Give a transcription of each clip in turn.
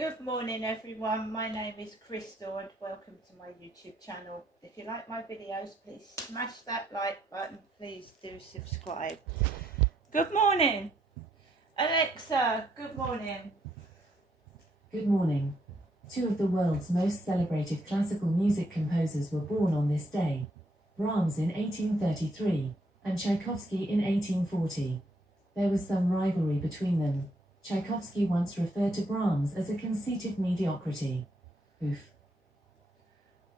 Good morning everyone, my name is Crystal and welcome to my YouTube channel. If you like my videos, please smash that like button, please do subscribe. Good morning Alexa, good morning. Good morning. Two of the world's most celebrated classical music composers were born on this day, Brahms in 1833 and Tchaikovsky in 1840. There was some rivalry between them. Tchaikovsky once referred to Brahms as a conceited mediocrity. Oof.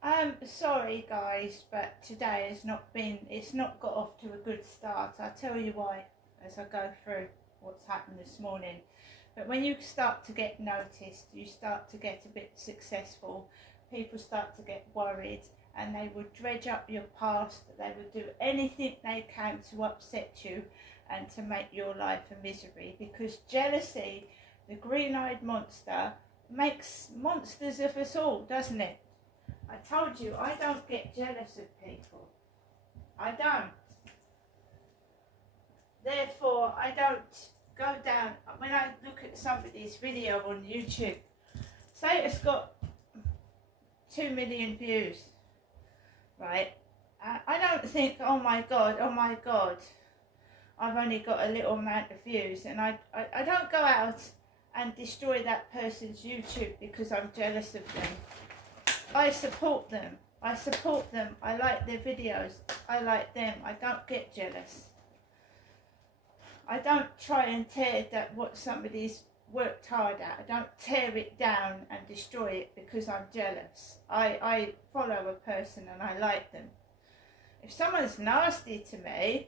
I'm sorry guys, but today it's not got off to a good start. I'll tell you why as I go through what's happened this morning. But when you start to get noticed, you start to get a bit successful, people start to get worried and they would dredge up your past, they would do anything they can to upset you and to make your life a misery, because jealousy, the green-eyed monster, makes monsters of us all, doesn't it? I told you, I don't get jealous of people. I don't. Therefore, I don't go down, when I look at somebody's video on YouTube, say it's got 2 million views, right? I don't think, oh my God, I've only got a little amount of views, and I don't go out and destroy that person's YouTube because I'm jealous of them. I support them. I like their videos. I like them. I don't get jealous. I don't try and tear that what somebody's worked hard at. I don't tear it down and destroy it because I'm jealous. I follow a person and I like them. If someone's nasty to me,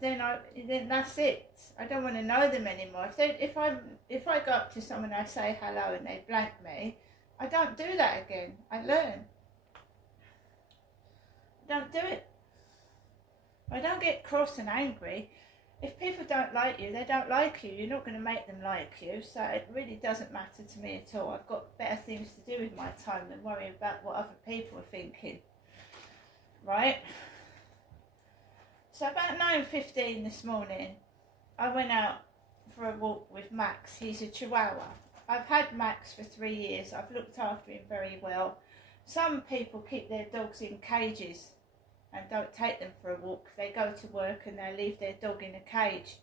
then that's it. I don't want to know them anymore. If I go up to someone and I say hello and they blank me, I don't do that again. I learn. I don't do it. I don't get cross and angry. If people don't like you, they don't like you. You're not going to make them like you. So it really doesn't matter to me at all. I've got better things to do with my time than worry about what other people are thinking. Right? So about 9:15 this morning, I went out for a walk with Max. He's a Chihuahua. I've had Max for 3 years. I've looked after him very well. Some people keep their dogs in cages and don't take them for a walk. They go to work and they leave their dog in a cage.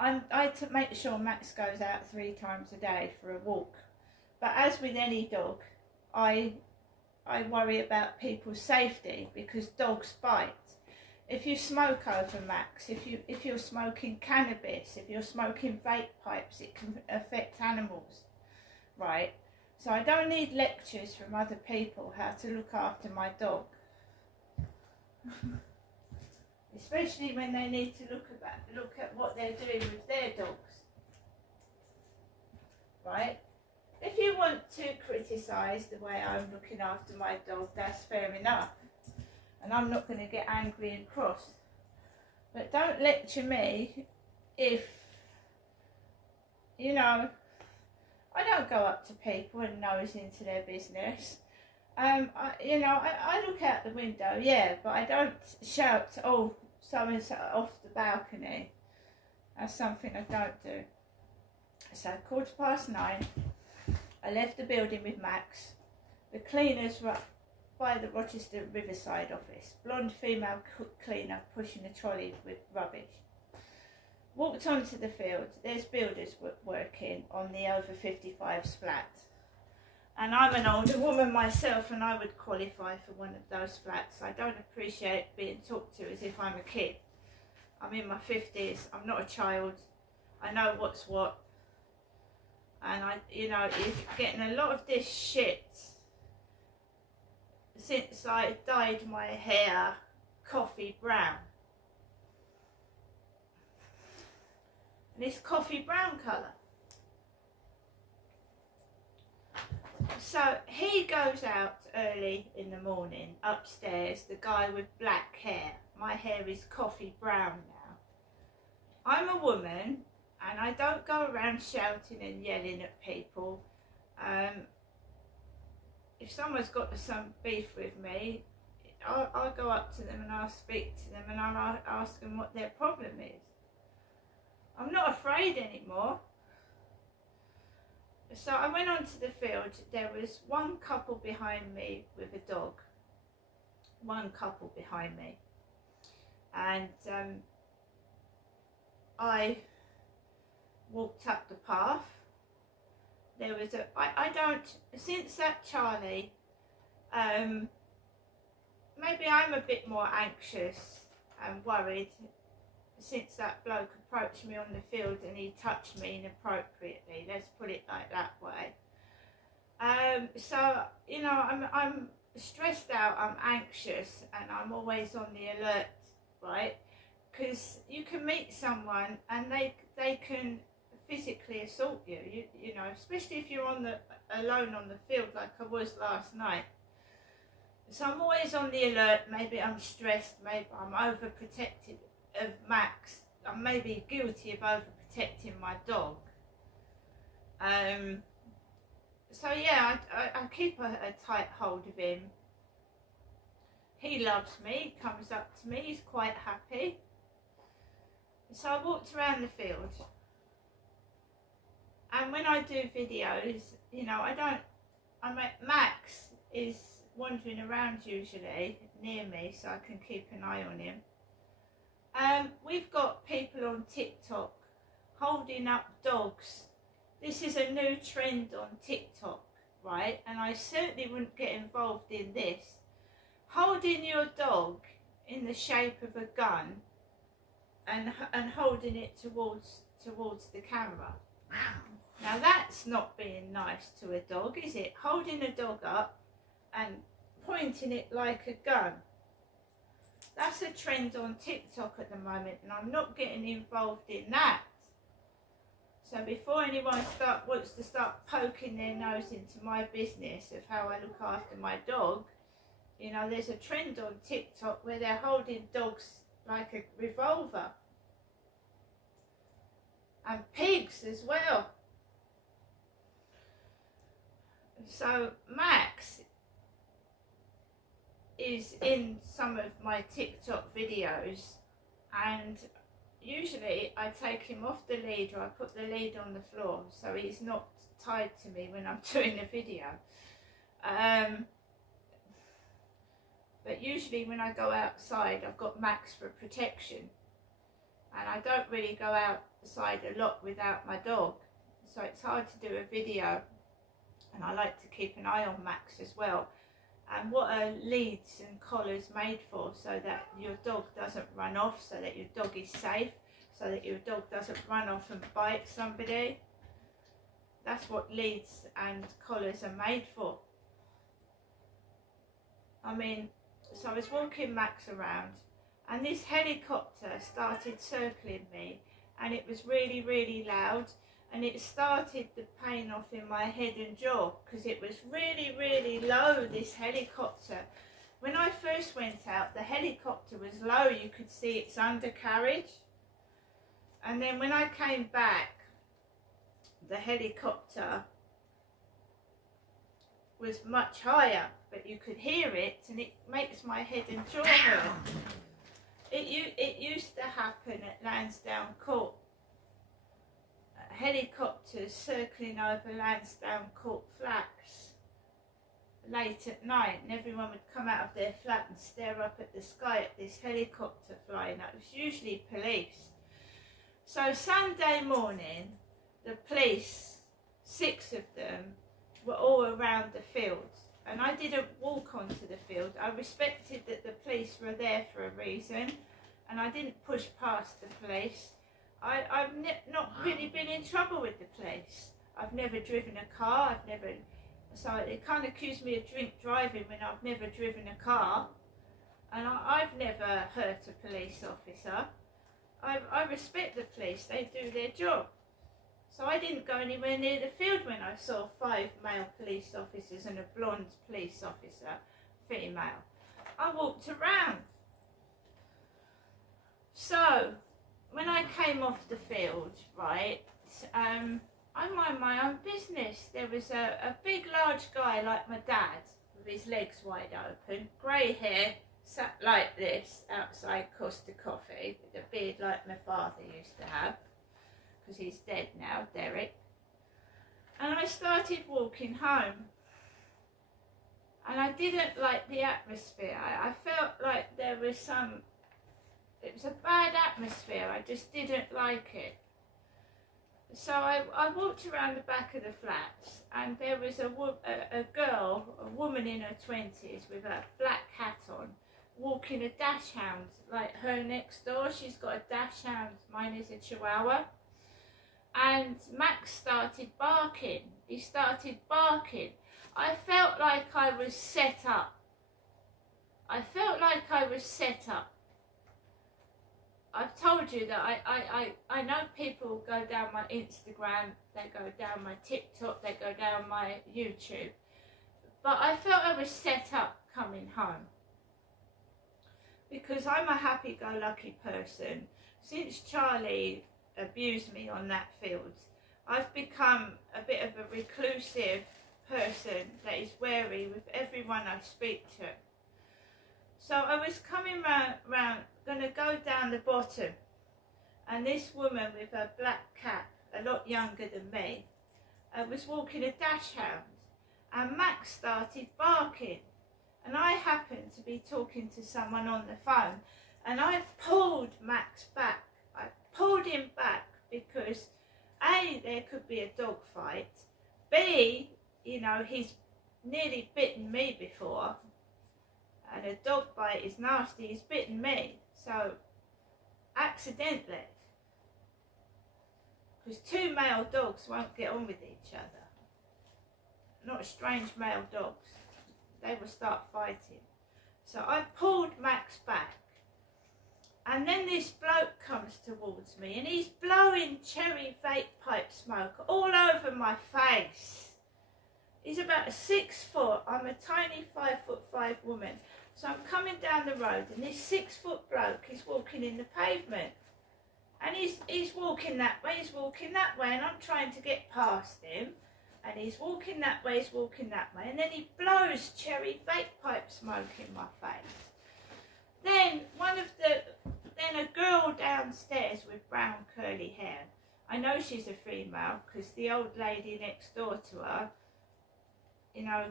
I make sure Max goes out 3 times a day for a walk. But as with any dog, I worry about people's safety because dogs bite. If you smoke over Max, if you're smoking cannabis, if you're smoking vape pipes, it can affect animals, right? So I don't need lectures from other people how to look after my dog. Especially when they need to look at what they're doing with their dogs, right? If you want to criticise the way I'm looking after my dog, that's fair enough. And I'm not going to get angry and cross. But don't lecture me if, you know, I don't go up to people and nose into their business. I look out the window, yeah, but I don't shout, oh, someone's off the balcony. That's something I don't do. So 9:15, I left the building with Max. The cleaners were up by the Rochester Riverside office. Blonde female cleaner pushing a trolley with rubbish. Walked onto the field. There's builders working on the over 55's flat. And I'm an older woman myself and I would qualify for one of those flats. I don't appreciate being talked to as if I'm a kid. I'm in my 50s. I'm not a child. I know what's what. And you're getting a lot of this shit since I dyed my hair coffee brown. And it's coffee brown colour. So he goes out early in the morning upstairs, the guy with black hair. My hair is coffee brown now. I'm a woman and I don't go around shouting and yelling at people. If someone's got some beef with me, I'll go up to them and I'll speak to them and I'll ask them what their problem is. I'm not afraid anymore. So I went onto the field. There was one couple behind me with a dog. One couple behind me. And I walked up the path. There was I don't, since that Charlie, maybe I'm a bit more anxious and worried since that bloke approached me on the field and he touched me inappropriately, let's put it like that way. So, you know, I'm stressed out, I'm anxious, and I'm always on the alert, right? Because you can meet someone and they can physically assault you, you know, especially if you're alone on the field like I was last night. So I'm always on the alert. Maybe I'm stressed, maybe I'm overprotective of Max. I'm maybe guilty of overprotecting my dog. So yeah, I keep a tight hold of him. He loves me, comes up to me, he's quite happy. So I walked around the field. And when I do videos, you know, Max is wandering around usually near me, so I can keep an eye on him. We've got people on TikTok holding up dogs. This is a new trend on TikTok, right? And I certainly wouldn't get involved in this. Holding your dog in the shape of a gun and holding it towards the camera. Now that's not being nice to a dog, is it? Holding a dog up and pointing it like a gun. That's a trend on TikTok at the moment, and I'm not getting involved in that. So before anyone wants to start poking their nose into my business of how I look after my dog, you know, there's a trend on TikTok where they're holding dogs like a revolver. And pigs as well. So Max is in some of my TikTok videos, and usually I take him off the lead, or I put the lead on the floor so he's not tied to me when I'm doing the video. But usually when I go outside, I've got Max for protection, and I don't really go outside a lot without my dog, so it's hard to do a video, and I like to keep an eye on Max as well. And what are leads and collars made for? So that your dog doesn't run off, so that your dog is safe, so that your dog doesn't run off and bite somebody. That's what leads and collars are made for. I mean, so I was walking Max around, and this helicopter started circling me, and it was really, really loud, and it started the pain off in my head and jaw, because it was really, really low, this helicopter. When I first went out, the helicopter was low, you could see its undercarriage. And then when I came back, the helicopter was much higher, but you could hear it, and it makes my head and jaw hurt. It used to happen at Lansdowne Court. Helicopters circling over Lansdowne Court flats late at night, and everyone would come out of their flat and stare up at the sky at this helicopter flying up. It was usually police. So Sunday morning, the police, 6 of them, were all around the field, and I didn't walk onto the field. I respected that the police were there for a reason, and I didn't push past the police. I've not really been in trouble with the police. I've never driven a car, so they kind of accused me of drink driving when I've never driven a car, and I've never hurt a police officer. I respect the police, they do their job. So I didn't go anywhere near the field when I saw 5 male police officers and a blonde police officer, female. I walked around. So when I came off the field, right, I mind my own business. There was a big, large guy like my dad, with his legs wide open, grey hair, sat like this outside Costa Coffee, with a beard like my father used to have, because he's dead now, Derek. And I started walking home. And I didn't like the atmosphere. I felt like there was it was a bad atmosphere. I just didn't like it. So I walked around the back of the flats, and there was a woman in her 20s with a black hat on, walking a dachshund, like her next door. She's got a dachshund, mine is a chihuahua. And Max started barking. He started barking. I felt like I was set up. I felt like I was set up. I've told you that I know people go down my Instagram, they go down my TikTok, they go down my YouTube. But I felt I was set up coming home. Because I'm a happy-go-lucky person. Since Charlie abused me on that field, I've become a bit of a reclusive person that is wary with everyone I speak to. So I was coming round, going to go down the bottom, and this woman with a black cap, a lot younger than me, was walking a dachshund, and Max started barking, and I happened to be talking to someone on the phone, and I pulled Max back. I pulled him back because A, there could be a dog fight, B, you know, he's nearly bitten me before, and a dog bite is nasty. He's bitten me, so accidentally, because two male dogs won't get on with each other, not strange male dogs, they will start fighting. So I pulled Max back, and then this bloke comes towards me, and he's blowing cherry vape pipe smoke all over my face. He's about 6 foot, I'm a tiny 5'5" woman. So I'm coming down the road, and this 6 foot bloke is walking in the pavement. And he's walking that way, he's walking that way, and I'm trying to get past him. And he's walking that way, he's walking that way, and then he blows cherry vape pipe smoke in my face. Then then a girl downstairs with brown curly hair. I know she's a female because the old lady next door to her, you know,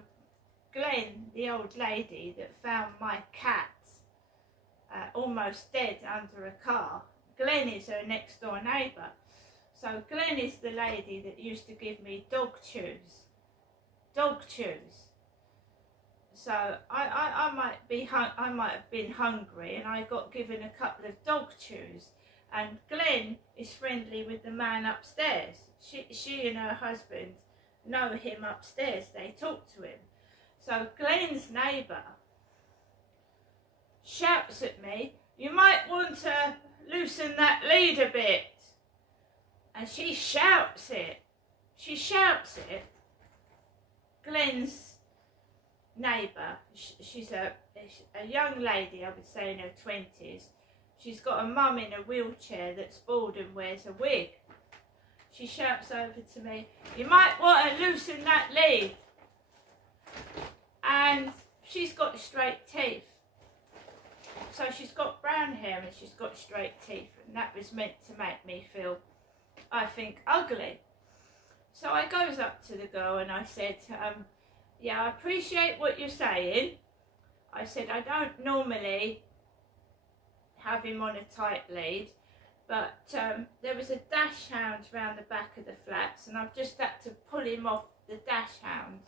Glenn, the old lady that found my cat almost dead under a car, Glenn is her next door neighbour. So Glenn is the lady that used to give me dog chews. So I might have been hungry, and I got given a couple of dog chews. And Glenn is friendly with the man upstairs. She and her husband know him upstairs. They talk to him. So Glenn's neighbour shouts at me, "You might want to loosen that lead a bit." And she shouts it. Glenn's neighbour, she's a young lady, I would say in her 20s. She's got a mum in a wheelchair that's bald and wears a wig. She shouts over to me, "You might want to loosen that lead." And she's got straight teeth. So she's got brown hair and she's got straight teeth, and that was meant to make me feel, I think, ugly. So I goes up to the girl and I said, "Yeah, I appreciate what you're saying." I said, "I don't normally have him on a tight lead, but there was a dachshund round the back of the flats, and I've just had to pull him off the dachshund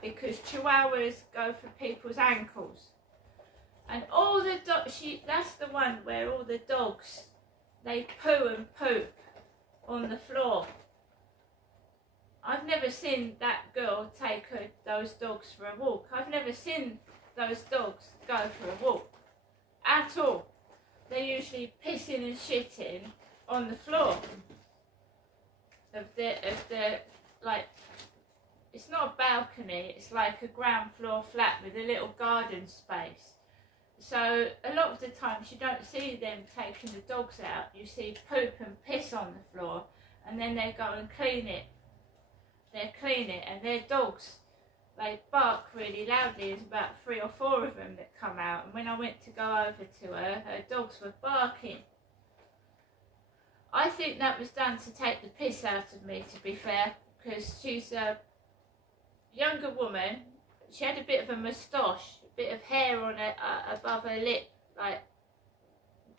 because chihuahuas go for people's ankles. And all the dogs, that's the one where all the dogs, they poo and poop on the floor. I've never seen that girl take those dogs for a walk. I've never seen those dogs go for a walk at all. They're usually pissing and shitting on the floor of the like, it's not a balcony, it's like a ground floor flat with a little garden space. So a lot of the times you don't see them taking the dogs out. You see poop and piss on the floor, and then they go and clean it. They clean it, and their dogs, they bark really loudly. There's about 3 or 4 of them that come out, and when I went to go over to her, her dogs were barking. I think that was done to take the piss out of me, to be fair, because she's a younger woman. She had a bit of a moustache, a bit of hair on it above her lip, like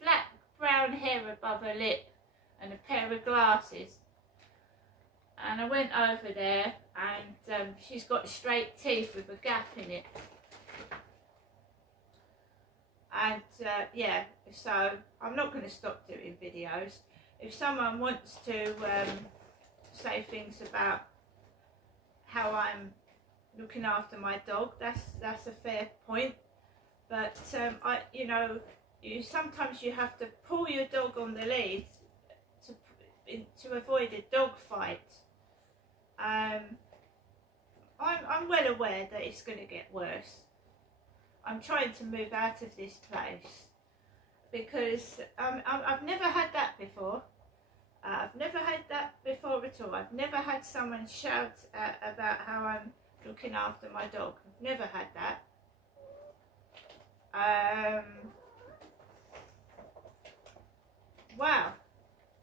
black brown hair above her lip, and a pair of glasses. And I went over there, and she's got straight teeth with a gap in it. And yeah, so I'm not going to stop doing videos. If someone wants to say things about how I'm looking after my dog, that's a fair point. But you know, sometimes you have to pull your dog on the lead to avoid a dog fight. I'm well aware that it's going to get worse. I'm trying to move out of this place because I've never had that before. I've never had that before at all. I've never had someone shout about how I'm looking after my dog. I've never had that. Wow.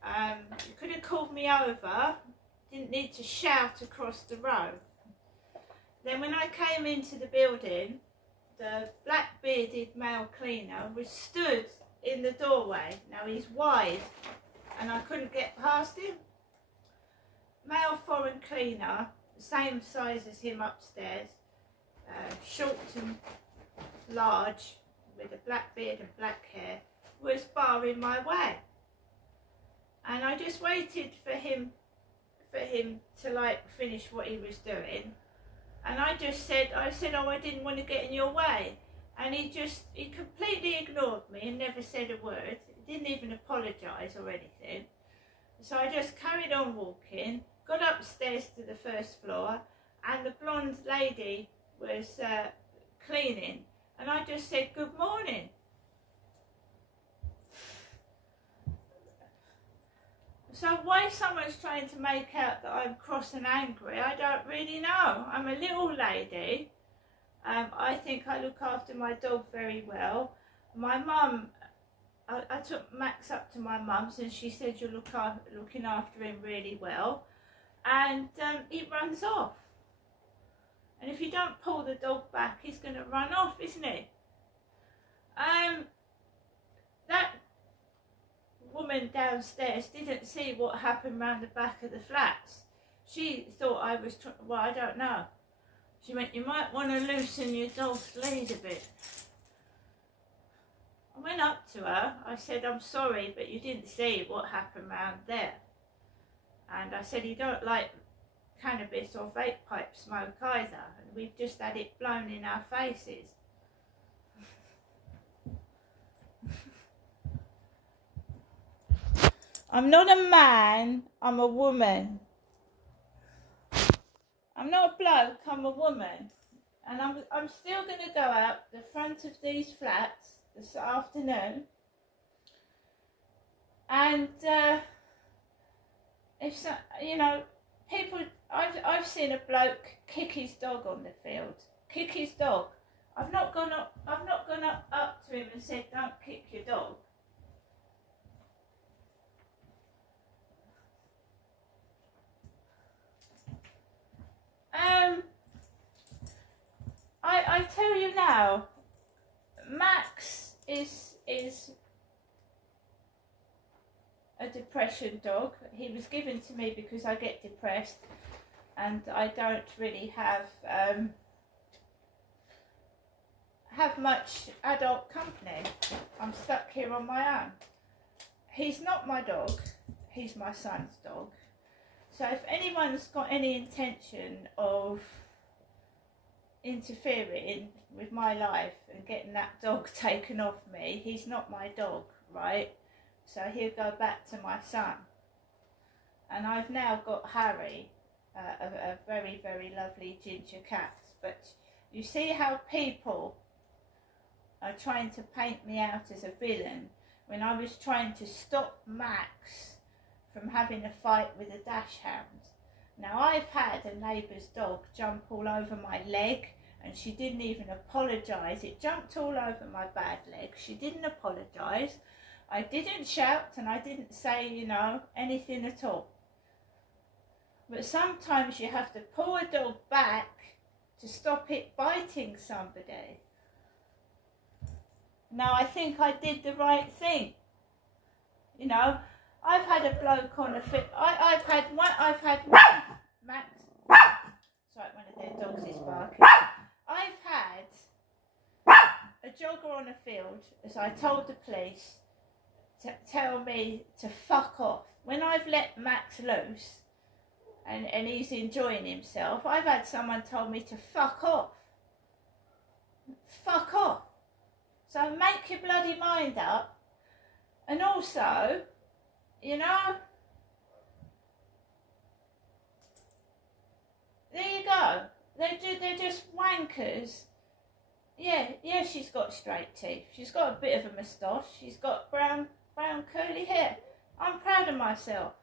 You could have called me over. Didn't need to shout across the road. Then when I came into the building, the black bearded male cleaner was stood in the doorway. Now he's wide and I couldn't get past him. Male foreign cleaner, the same size as him upstairs, short and large, with a black beard and black hair, was barring my way. And I just waited for him to like finish what he was doing. And I said, oh, I didn't want to get in your way. And he completely ignored me and never said a word. He didn't even apologise or anything. So I just carried on walking, got upstairs to the first floor, and the blonde lady was cleaning. And I just said, good morning. So why someone's trying to make out that I'm cross and angry, I don't really know. I'm a little lady. I think I look after my dog very well. My mum, I took Max up to my mum's and she said you're looking after him really well. And he runs off. And if you don't pull the dog back, he's going to run off, isn't he? That woman downstairs didn't see what happened round the back of the flats. She thought I was, well, I don't know. She went, you might want to loosen your dog's lead a bit. I went up to her, I said, I'm sorry, but you didn't see what happened round there. And I said, you don't like cannabis or vape pipe smoke either. And we've just had it blown in our faces. I'm not a man, I'm a woman. I'm not a bloke, I'm a woman. And I'm still going to go out the front of these flats this afternoon. And if so, you know, people, I've seen a bloke kick his dog on the field. Kick his dog. I've not gone up to him and said, don't kick your dog. I tell you now, Max is a depression dog. He was given to me because I get depressed and I don't really have much adult company. I'm stuck here on my own. He's not my dog, he's my son's dog. So if anyone's got any intention of interfering with my life and getting that dog taken off me, he's not my dog, right? So he'll go back to my son. And I've now got Harry, a very, very lovely ginger cat. But you see how people are trying to paint me out as a villain when I was trying to stop Max from having a fight with a dachshund. Now I've had a neighbour's dog jump all over my leg and she didn't even apologise. It jumped all over my bad leg. She didn't apologise. I didn't shout and I didn't say, you know, anything at all. But sometimes you have to pull a dog back to stop it biting somebody. Now, I think I did the right thing. You know, I've had a bloke on a fit. I've had one, Max. Sorry, one of their dogs is barking. I've had a jogger on a field, as I told the police, to tell me to fuck off. When I've let Max loose and he's enjoying himself, I've had someone told me to fuck off. Fuck off. So make your bloody mind up. And also, you know, there you go. They're just wankers. Yeah, she's got straight teeth. She's got a bit of a moustache. She's got brown curly hair. I'm proud of myself.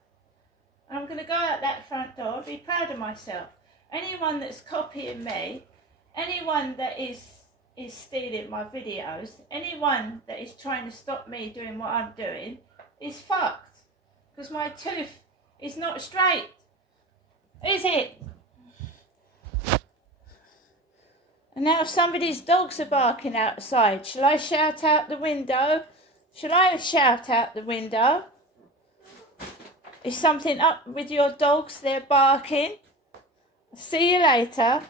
And I'm going to go out that front door and be proud of myself. Anyone that's copying me, anyone that is stealing my videos, anyone that is trying to stop me doing what I'm doing is fucked. Because my tooth is not straight. Is it? And now somebody's dogs are barking outside. Shall I shout out the window? Shall I shout out the window? Is something up with your dogs? They're barking. See you later.